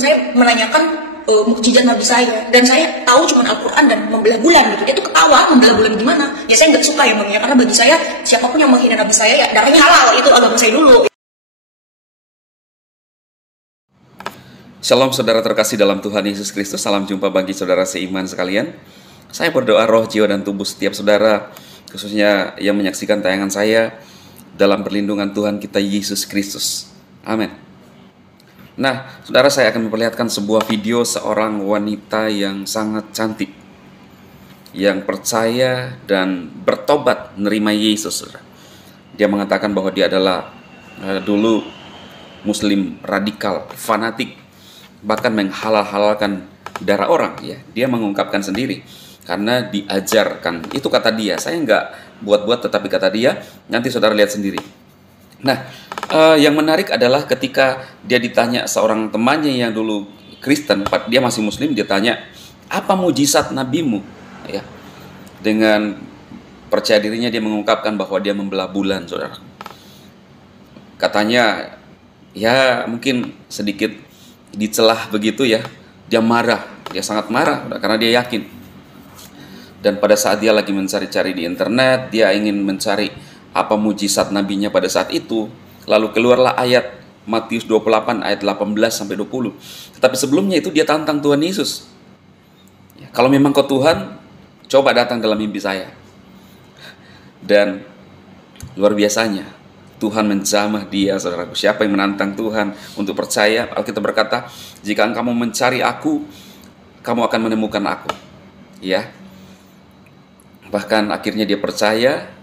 saya menanyakan mukjizat Nabi saya, dan saya tahu cuma Al-Quran dan membelah bulan gitu. Dia tuh ketawa, membelah bulan gimana? Ya saya nggak suka ya Bang ya, karena bagi saya siapapun yang menghina Nabi saya ya darahnya halal, itu agama saya dulu. Shalom saudara terkasih dalam Tuhan Yesus Kristus. Salam jumpa bagi saudara seiman sekalian. Saya berdoa roh, jiwa, dan tubuh setiap saudara, khususnya yang menyaksikan tayangan saya, dalam perlindungan Tuhan kita Yesus Kristus. Amin. Nah, saudara, saya akan memperlihatkan sebuah video seorang wanita yang sangat cantik, yang percaya dan bertobat menerima Yesus. Saudara. Dia mengatakan bahwa dia adalah dulu Muslim radikal, fanatik, bahkan menghalal-halalkan darah orang. Ya, dia mengungkapkan sendiri karena diajarkan. Itu kata dia. Saya nggak buat-buat, tetapi kata dia. Nanti saudara lihat sendiri. Nah, yang menarik adalah ketika dia ditanya seorang temannya yang dulu Kristen, dia masih Muslim, dia tanya, apa mujizat nabimu? Ya, dengan percaya dirinya dia mengungkapkan bahwa dia membelah bulan, saudara. Katanya, ya mungkin sedikit dicelah begitu ya, dia marah, dia sangat marah karena dia yakin. Dan pada saat dia lagi mencari-cari di internet, dia ingin mencari apa mujizat nabinya pada saat itu, lalu keluarlah ayat Matius 28 ayat 18 sampai 20. Tetapi sebelumnya itu dia tantang Tuhan Yesus. Ya, kalau memang kau Tuhan, coba datang dalam mimpi saya. Dan luar biasanya Tuhan menjamah dia, saudaraku. Siapa yang menantang Tuhan untuk percaya? Alkitab berkata, jika kamu mencari aku, kamu akan menemukan aku. Ya. Bahkan akhirnya dia percaya.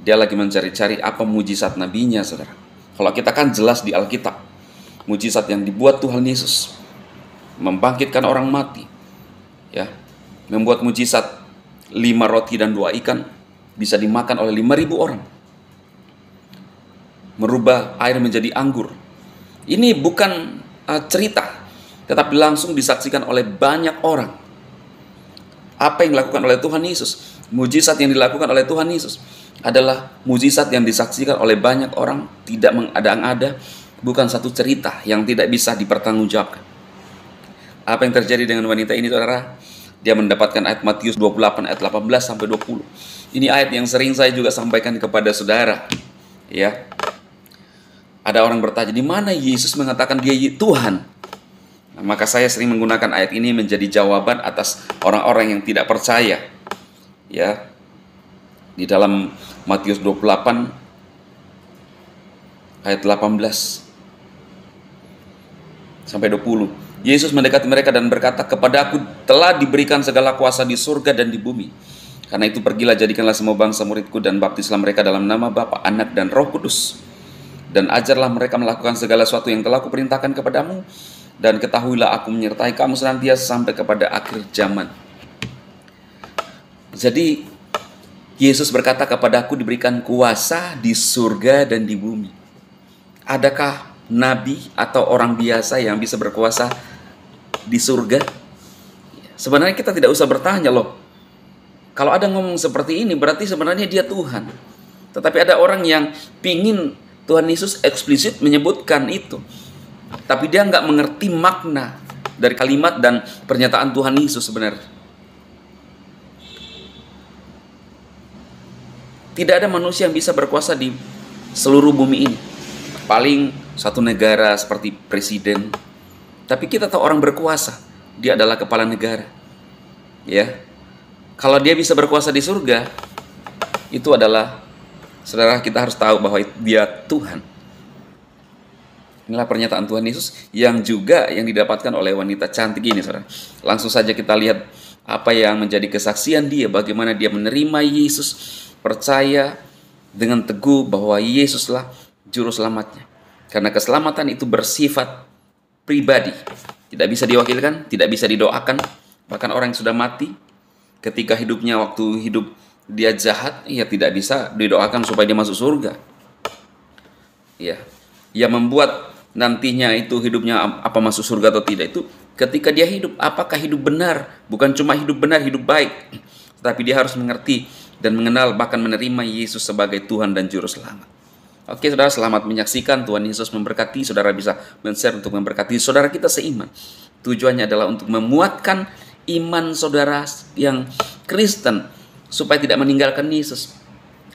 Dia lagi mencari-cari apa mujizat nabinya, saudara. Kalau kita kan jelas di Alkitab, mujizat yang dibuat Tuhan Yesus, membangkitkan orang mati, ya, membuat mujizat 5 roti dan 2 ikan bisa dimakan oleh 5.000 orang, merubah air menjadi anggur. Ini bukan cerita, tetapi langsung disaksikan oleh banyak orang. Apa yang dilakukan oleh Tuhan Yesus, mujizat yang dilakukan oleh Tuhan Yesus adalah mujizat yang disaksikan oleh banyak orang, tidak mengada-ngada, bukan satu cerita yang tidak bisa dipertanggungjawabkan. Apa yang terjadi dengan wanita ini, saudara? Dia mendapatkan ayat Matius 28 ayat 18 sampai 20. Ini ayat yang sering saya juga sampaikan kepada saudara. Ya. Ada orang bertanya, di mana Yesus mengatakan dia Tuhan? Nah, maka saya sering menggunakan ayat ini menjadi jawaban atas orang-orang yang tidak percaya. Ya. Di dalam Matius 28 ayat 18 sampai 20. Yesus mendekati mereka dan berkata, kepadaku telah diberikan segala kuasa di surga dan di bumi. Karena itu pergilah, jadikanlah semua bangsa muridku dan baptislah mereka dalam nama Bapa, Anak, dan Roh Kudus. Dan ajarlah mereka melakukan segala sesuatu yang telah kuperintahkan kepadamu. Dan ketahuilah aku menyertai kamu senantiasa sampai kepada akhir zaman. Jadi Yesus berkata, kepadaku diberikan kuasa di surga dan di bumi. Adakah nabi atau orang biasa yang bisa berkuasa di surga? Sebenarnya kita tidak usah bertanya loh. Kalau ada ngomong seperti ini berarti sebenarnya dia Tuhan. Tetapi ada orang yang pingin Tuhan Yesus eksplisit menyebutkan itu. Tapi dia nggak mengerti makna dari kalimat dan pernyataan Tuhan Yesus sebenarnya. Tidak ada manusia yang bisa berkuasa di seluruh bumi ini. Paling satu negara seperti presiden. Tapi kita tahu orang berkuasa, dia adalah kepala negara. Ya. Kalau dia bisa berkuasa di surga, itu adalah, saudara, kita harus tahu bahwa dia Tuhan. Inilah pernyataan Tuhan Yesus yang juga yang didapatkan oleh wanita cantik ini, saudara. Langsung saja kita lihat apa yang menjadi kesaksian dia, bagaimana dia menerima Yesus, percaya dengan teguh bahwa Yesuslah juru selamatnya. Karena keselamatan itu bersifat pribadi, tidak bisa diwakilkan, tidak bisa didoakan. Bahkan orang yang sudah mati, ketika hidupnya, waktu hidup dia jahat, ya tidak bisa didoakan supaya dia masuk surga. Ya, yang membuat nantinya itu hidupnya apa masuk surga atau tidak itu ketika dia hidup, apakah hidup benar, bukan cuma hidup benar, hidup baik, tetapi dia harus mengerti dan mengenal bahkan menerima Yesus sebagai Tuhan dan Juru Selamat. Oke saudara, selamat menyaksikan. Tuhan Yesus memberkati. Saudara bisa men-share untuk memberkati saudara kita seiman. Tujuannya adalah untuk memuatkan iman saudara yang Kristen supaya tidak meninggalkan Yesus.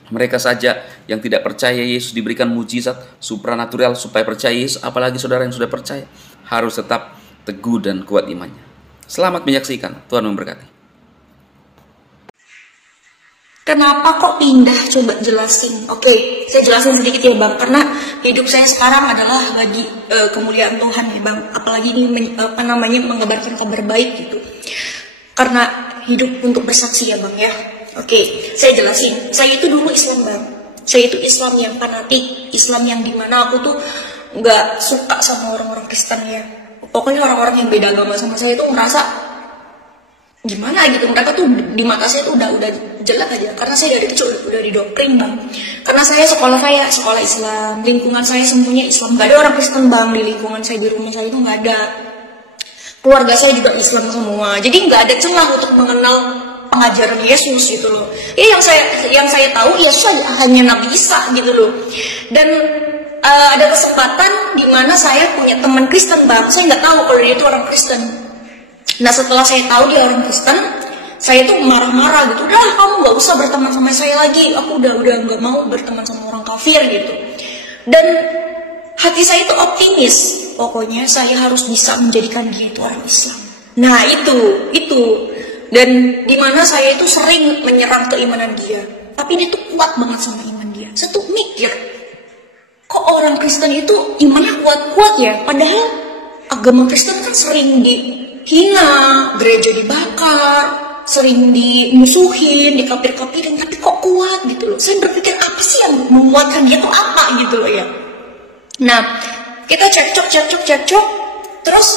Mereka saja yang tidak percaya Yesus diberikan mujizat supranatural supaya percaya Yesus. Apalagi saudara yang sudah percaya harus tetap teguh dan kuat imannya. Selamat menyaksikan. Tuhan memberkati. Kenapa kok pindah? Coba jelasin. Oke, saya jelasin sedikit ya Bang. Karena hidup saya sekarang adalah bagi kemuliaan Tuhan ya Bang. Apalagi ini mengabarkan kabar baik gitu. Karena hidup untuk bersaksi ya Bang ya. Oke, saya jelasin. Saya itu dulu Islam Bang. Saya itu Islam yang fanatik, Islam yang dimana aku tuh nggak suka sama orang-orang Kristen ya. Pokoknya orang-orang yang beda agama sama saya itu ngerasa gimana gitu, mereka tuh di mata saya tuh udah jelek aja, karena saya dari kecil udah didoktrin Bang. Karena saya sekolah Islam, lingkungan saya semuanya Islam, gak ada orang Kristen Bang di lingkungan saya, di rumah saya itu nggak ada. Keluarga saya juga Islam semua, jadi nggak ada celah untuk mengenal pengajaran Yesus gitu loh. Ya yang saya tahu Yesus hanya Nabi Isa gitu loh. Dan ada kesempatan di mana saya punya teman Kristen Bang, saya nggak tahu kalau dia itu orang Kristen. Nah setelah saya tahu dia orang Kristen, saya tuh marah-marah gitu. Udah kamu nggak usah berteman sama saya lagi. Aku udah nggak mau berteman sama orang kafir gitu. Dan hati saya itu optimis. Pokoknya saya harus bisa menjadikan dia itu orang Islam. Nah itu. Dan dimana saya itu sering menyerang keimanan dia. Tapi dia tuh kuat banget sama iman dia. Saya tuh mikir, kok orang Kristen itu imannya kuat-kuat ya? Padahal agama Kristen kan sering dihina, gereja dibakar, sering dimusuhin, dikapir-kapirin, tapi kok kuat gitu loh. Saya berpikir apa sih yang menguatkan dia tuh apa gitu loh ya. Nah, kita cekcok, terus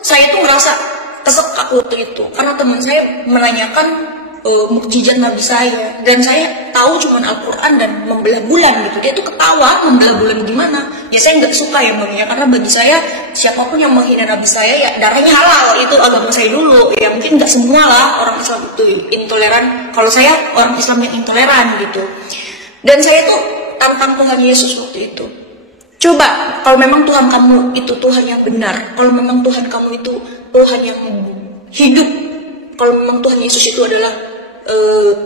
saya tuh ngerasa kesekak waktu itu. Karena teman saya menanyakan mukjizat Nabi saya, dan saya tahu cuman Al-Quran dan membelah bulan gitu. Dia tuh ketawa, membelah bulan gimana? Ya saya nggak suka ya Bang ya, karena bagi saya siapapun yang menghina Nabi saya ya darahnya halal, itu agama saya dulu. Ya mungkin nggak semua lah orang Islam itu intoleran. Kalau saya orang Islam yang intoleran gitu. Dan saya tuh tantang Tuhan Yesus waktu itu. Coba kalau memang Tuhan kamu itu Tuhan yang benar, kalau memang Tuhan kamu itu Tuhan yang hidup, kalau memang Tuhan Yesus itu adalah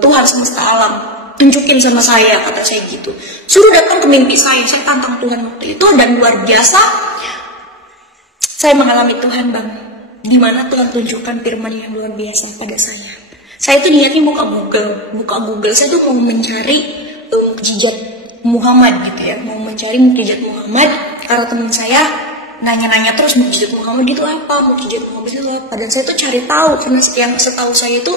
Tuhan semesta alam, tunjukin sama saya, kata saya gitu. Suruh datang ke mimpi saya tantang Tuhan waktu itu, dan luar biasa saya mengalami Tuhan Bang. Dimana Tuhan tunjukkan firman yang luar biasa pada saya. Saya tuh niatnya buka Google, saya tuh mau mencari mukjizat Muhammad gitu ya, mau mencari mukjizat Muhammad, karena teman saya nanya-nanya terus mukjizat Muhammad itu apa, mukjizat Muhammad itu apa. Dan saya tuh cari tahu, karena yang setahu saya itu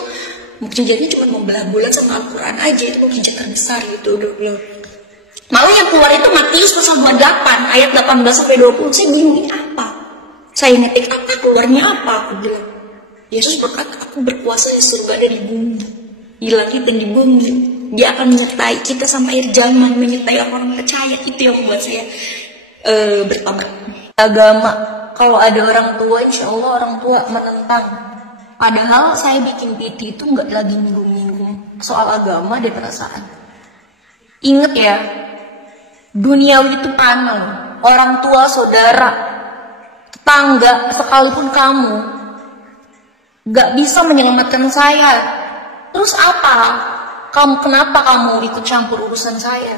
mukjizatnya cuma membelah bulan sama Al-Quran aja, itu mukjizat terbesar gitu. Malah yang keluar itu Matius pasal 28 ayat 18 sampai 20. Saya bingung ini apa. Saya ngetik apa, keluarnya apa, aku bilang Yesus berkata, aku berkuasa di surga dan di bumi, di langit dan di bumi. Dia akan menyertai kita sampai akhir zaman, menyertai orang percaya. Itu yang membuat saya bertobat. Agama, kalau ada orang tua, insya Allah orang tua menentang. Padahal saya bikin PT itu nggak lagi minggu-minggu soal agama dan perasaan. Ingat ya, duniawi itu panah. Orang tua, saudara, tetangga, sekalipun kamu nggak bisa menyelamatkan saya. Terus apa? Kenapa kamu ikut campur urusan saya?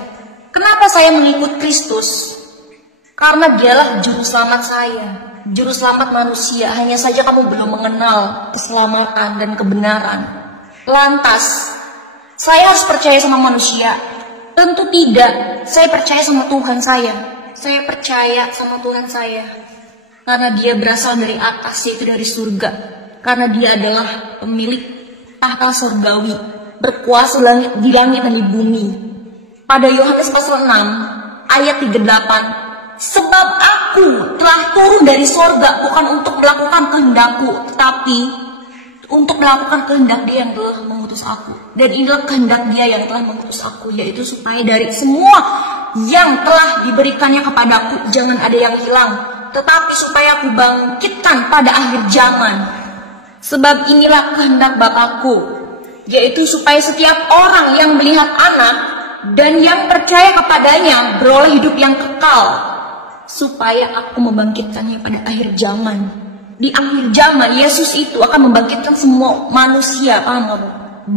Kenapa saya mengikut Kristus? Karena dialah juru selamat saya, juru selamat manusia. Hanya saja kamu belum mengenal keselamatan dan kebenaran. Lantas, saya harus percaya sama manusia? Tentu tidak. Saya percaya sama Tuhan saya. Saya percaya sama Tuhan saya. Karena dia berasal dari atas, yaitu dari surga. Karena dia adalah pemilik tahta surgawi, berkuasa di langit dan di bumi. Pada Yohanes pasal 6 ayat 38, sebab aku telah turun dari sorga bukan untuk melakukan kehendakku, tetapi untuk melakukan kehendak dia yang telah mengutus aku. Dan inilah kehendak dia yang telah mengutus aku, yaitu supaya dari semua yang telah diberikannya kepadaku jangan ada yang hilang, tetapi supaya aku bangkitkan pada akhir zaman. Sebab inilah kehendak Bapakku, yaitu supaya setiap orang yang melihat anak dan yang percaya kepadanya beroleh hidup yang kekal, supaya aku membangkitkannya pada akhir zaman. Di akhir zaman Yesus itu akan membangkitkan semua manusia, paham kamu?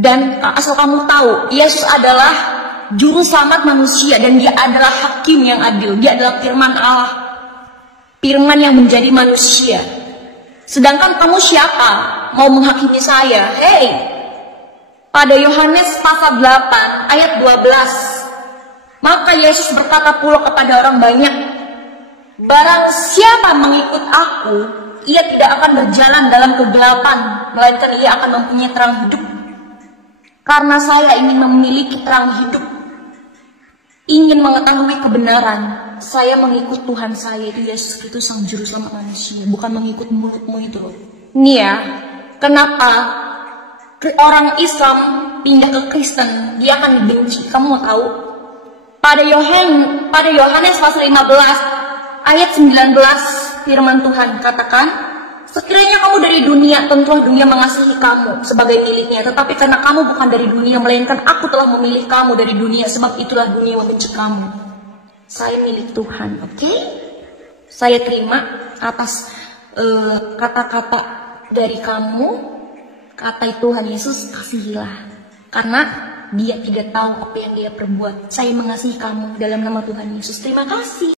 Dan asal kamu tahu, Yesus adalah juru selamat manusia dan dia adalah hakim yang adil. Dia adalah firman Allah, firman yang menjadi manusia. Sedangkan kamu siapa mau menghakimi saya? Hei, pada Yohanes pasal 8 ayat 12, maka Yesus berkata pula kepada orang banyak, barang siapa mengikut aku, ia tidak akan berjalan dalam kegelapan, melainkan ia akan mempunyai terang hidup. Karena saya ingin memiliki terang hidup, ingin mengetahui kebenaran, saya mengikut Tuhan saya, itu Yesus Kristus sang juru selamat manusia, bukan mengikut mulutmu itu loh. Nih ya, kenapa orang Islam pindah ke Kristen, dia akan dibenci. Kamu mau tahu? Pada Yohanes pasal 15 ayat 19, firman Tuhan katakan, sekiranya kamu dari dunia, tentulah dunia mengasihi kamu sebagai miliknya. Tetapi karena kamu bukan dari dunia, melainkan aku telah memilih kamu dari dunia, sebab itulah dunia membenci kamu. Saya milik Tuhan, oke? Saya terima atas kata-kata dari kamu, kata Tuhan Yesus, kasihilah. Karena dia tidak tahu apa yang dia perbuat. Saya mengasihi kamu dalam nama Tuhan Yesus. Terima kasih.